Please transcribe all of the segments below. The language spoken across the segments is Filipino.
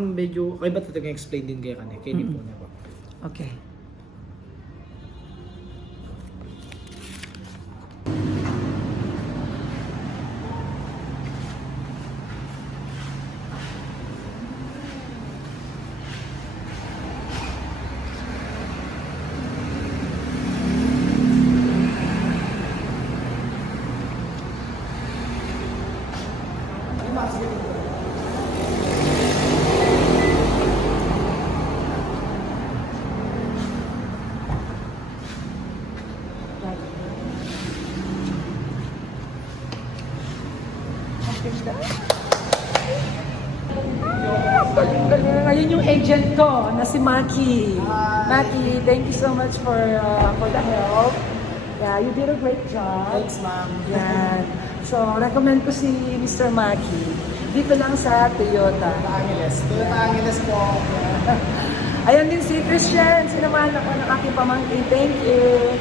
Medyo, kaya ba talagang explain din kaya kanina? Kaya po na po. Okay. Ngayon yung agent ko na si Maki. Maki, thank you so much for the help. Yeah, you did a great job. Thanks, ma'am. Yan. So, recommend ko si Mr. Maki. Dito lang sa Toyota. Toyota Angeles po. Ayan din si Christian. Sinamahan ako ng aking pamangkin. Thank you.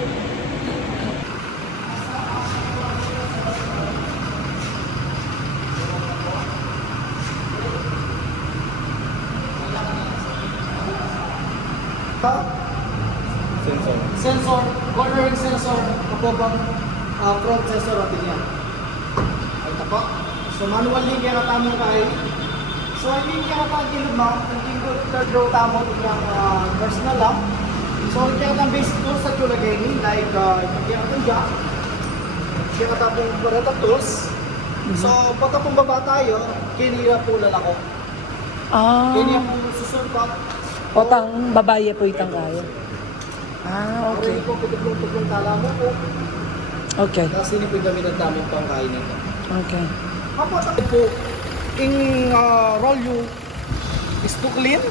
Sensor, cornering sensor, kapobang front sensor natin yan. Ay tako. So manually kaya tamong kay. So hindi kaya kapag ma'am, kung third row tamo yung personal lang. So kaya ang basic tools sa chula gaming like kaya ang jack. Kaya tapong parata tools. So pagka pong baba tayo, kinira po lalako. Kanya po susunod. Otang babae po itang kaya. Okay. Okay po tuglong tala mo po. Okay. Tapos hindi po yung gamit ang daming pangkain nito. Okay. Kapag po, in roll you is to clean.